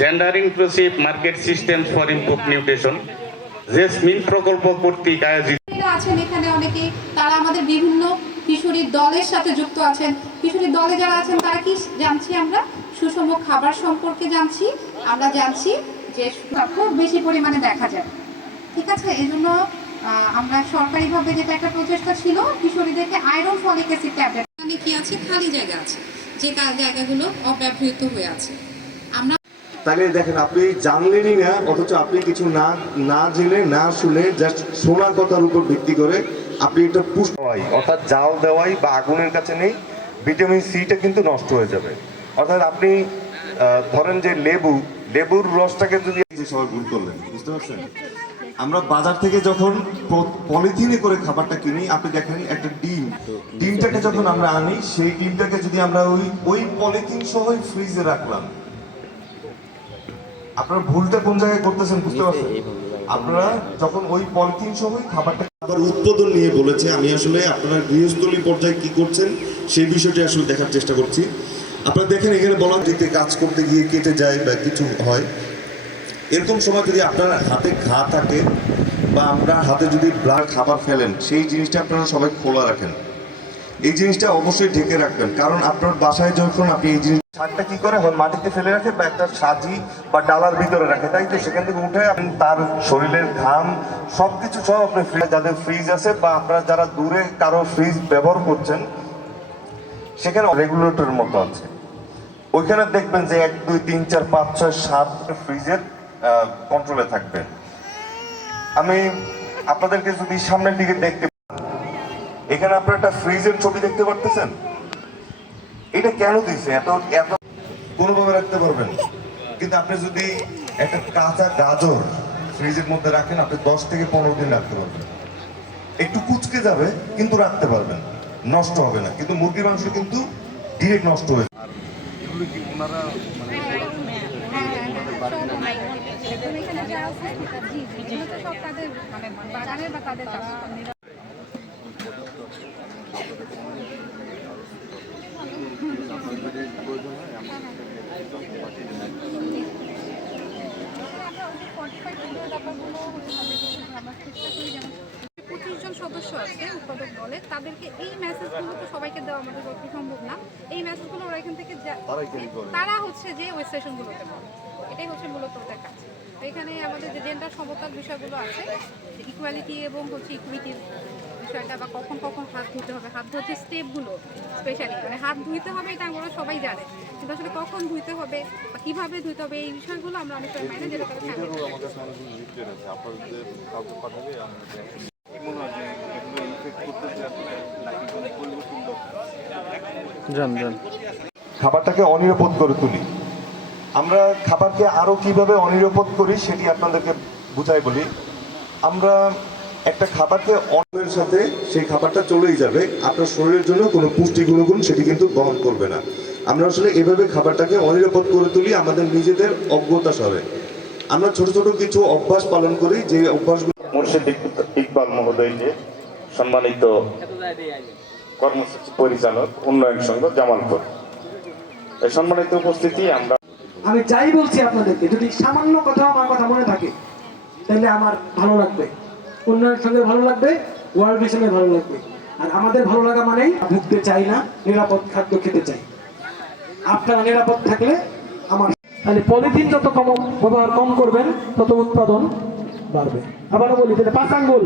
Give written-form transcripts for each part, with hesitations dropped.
Gender inclusive market system for improve nutrition jasmine প্রকল্প কর্তৃক আয়োজিত আছেন এখানে অনেকেই, তারা আমাদের বিভিন্ন কিশোরী দলের সাথে যুক্ত আছেন। কিশোরী দলে যারা আছেন তারা কি জানছি আমরা সুষম খাবার সম্পর্কে জানছি, আমরা জানছি যে খুব বেশি পরিমাণে দেখা যায়। ঠিক আছে, এই জন্য আমরা সরকারিভাবে যেটা একটা প্রচেষ্টা ছিল কিশোরীদেরকে আয়রন ফলিক অ্যাসিড ট্যাবলেট কি আছে, খালি জায়গা আছে, যে জায়গাগুলো অব্যবহৃত হয়ে আছে। আমরা তাহলে দেখেন আপনি জানলেনই না, অথচ আপনি কিছু না জেনে না শুনে জাস্ট শোনা কথার উপর ভিত্তি করে আপনি এটা পুষ্ট হয়, অর্থাৎ জাল দেওয়াই বা আগুনের কাছে নেই, ভিটামিন সিটা কিন্তু নষ্ট হয়ে যাবে। অর্থাৎ আপনি ধরেন যে লেবুর রসটাকে যদি সবাই ভুল করলেন, বুঝতে পারছেন? আমরা বাজার থেকে যখন পলিথিনে করে খাবারটা কিনি, আপনি দেখেন একটা ডিমটাকে যখন আমরা আনি, সেই ডিমটাকে যদি আমরা ওই পলিথিন সহ ফ্রিজে রাখলাম, আপনারা ভুলটা কোন জায়গায় করতেছেন বুঝতে পারছেন? আপনারা যখন ওই পলিথিন সহ খাবারটা আবার উৎপাদন নিয়ে বলেছে, আমি আসলে আপনারা গৃহস্থলী পর্যায়ে কি করছেন সেই বিষয়টি আসলে দেখার চেষ্টা করছি। আপনারা দেখেন এখানে বলা যেতে কাজ করতে গিয়ে কেটে যায় বা কিছু হয়, এরকম সময় যদি আপনার হাতে ঘা থাকে বা আপনার হাতে যদি ব্লাড খাবার ফেলেন, সেই জিনিসটা আপনারা সবাই খোলা রাখেন। এই জিনিসটা অবশ্যই ঢেকে রাখবেন, কারণ আপনার বাসায় যখন আপনি এই জিনিস শাকটা কি করে হয় মাটিতে ফেলে রাখে বা একটা সাজি বা ডালার ভিতরে রাখে, তাই তো? সেখান থেকে উঠে আপনি তার শরীরের ঘাম সবকিছু সব আপনি যাদের ফ্রিজ আছে বা আপনারা যারা দূরে কারো ফ্রিজ ব্যবহার করছেন, সেখানে রেগুলেটরের মতো আছে, ওইখানে দেখবেন যে 1 2 3 4 5 6 7 ফ্রিজের কন্ট্রোলে থাকবে। আমি আপনাদেরকে যদি সামনের দিকে দেখতে, এখানে আপনারা একটা ফ্রিজের ছবি দেখতে পারতেছেন। এটা কেন দিচ্ছে? এত কোনোভাবে রাখতে পারবেন, কিন্তু আপনি যদি একটা কাঁচা গাজর ফ্রিজের মধ্যে রাখেন, আপনি 10 থেকে 15 দিন রাখতে পারবেন। একটু কুচকে যাবে কিন্তু রাখতে পারবেন, নষ্ট হবে না। কিন্তু মুরগির মাংস কিন্তু ডিরেক্ট নষ্ট হয়ে যায়। সদস্য আছে উৎপাদক দলে, তাদেরকে এই মেসেজগুলো তো সবাইকে দেওয়া আমাদের পক্ষে সম্ভব না। এই মেসেজগুলো ওরা এখান থেকে তারা হচ্ছে যে ওই সেশনগুলোতে বলে, এটাই হচ্ছে মূলত ওদের কাজ। এখানে আমাদের যে জেন্ডার সমতার বিষয়গুলো আছে, ইকুয়ালিটি এবং হচ্ছে ইকুইটির বিষয়টা, বা কখন কখন হাত ধুতে হবে, হাত ধুতে স্টেপগুলো স্পেশালি মানে হাত ধুইতে হবে এটা আমরা সবাই জানে, কিন্তু আসলে কখন ধুইতে হবে বা কীভাবে ধুইতে হবে এই বিষয়গুলো আমরা অনেক সময় পাই না, যেটা তারা খাবারটাকে অনিরাপদ করে তুলি। আমরা খাবারকে আরো কিভাবে অনিরাপদ করি সেটি আপনাদেরকে বুঝাই বলি। আমরা একটা খাবারকে অন্যের সাথে সেই খাবারটা চলেই যাবে, আপনার শরীরের জন্য কোনো পুষ্টি গুণগুণ সেটি কিন্তু বহন করবে না। আমরা আসলে এভাবে খাবারটাকে অনিরাপদ করে তুলি আমাদের নিজেদের অজ্ঞতা সবে। আমরা ছোট ছোট কিছু অভ্যাস পালন করি, যে অভ্যাসগুলো মুর্শিদ ইকবাল মহোদয়, যে সম্মানিত কর্মসূচি পরিচালক উন্নয়ন সংঘ জামালপুর, এই সম্মানিত উপস্থিতি, আমি যাই বলছি আপনাদেরকে, যদি সামান্য কথা আমার কথা মনে থাকে তাহলে আমার ভালো লাগবে, উন্নয়ন সঙ্গে ভালো লাগবে, ওয়ার্ল্ড ভিশনে ভালো লাগবে। আর আমাদের ভালো লাগা মানেই ভুগতে চাই না, নিরাপদ খাদ্য খেতে চাই। আপনারা নিরাপদ থাকলে আমার, তাহলে পলিথিন যত ব্যবহার কম করবেন তত উৎপাদন বাড়বে। আবারও বলি, যেটা 5 আঙ্গুল,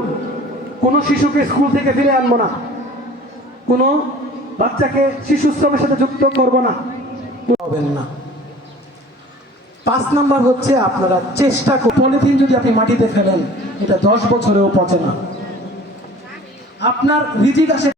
কোনো শিশুকে স্কুল থেকে ফিরে আনবো না, কোনো বাচ্চাকে শিশু শ্রমের সাথে যুক্ত করবো না, হবেন না। 5 নাম্বার হচ্ছে আপনারা চেষ্টা করুন, পলিথিন যদি আপনি মাটিতে ফেলেন এটা 10 বছরেও পচে না। আপনার রিজিক আসে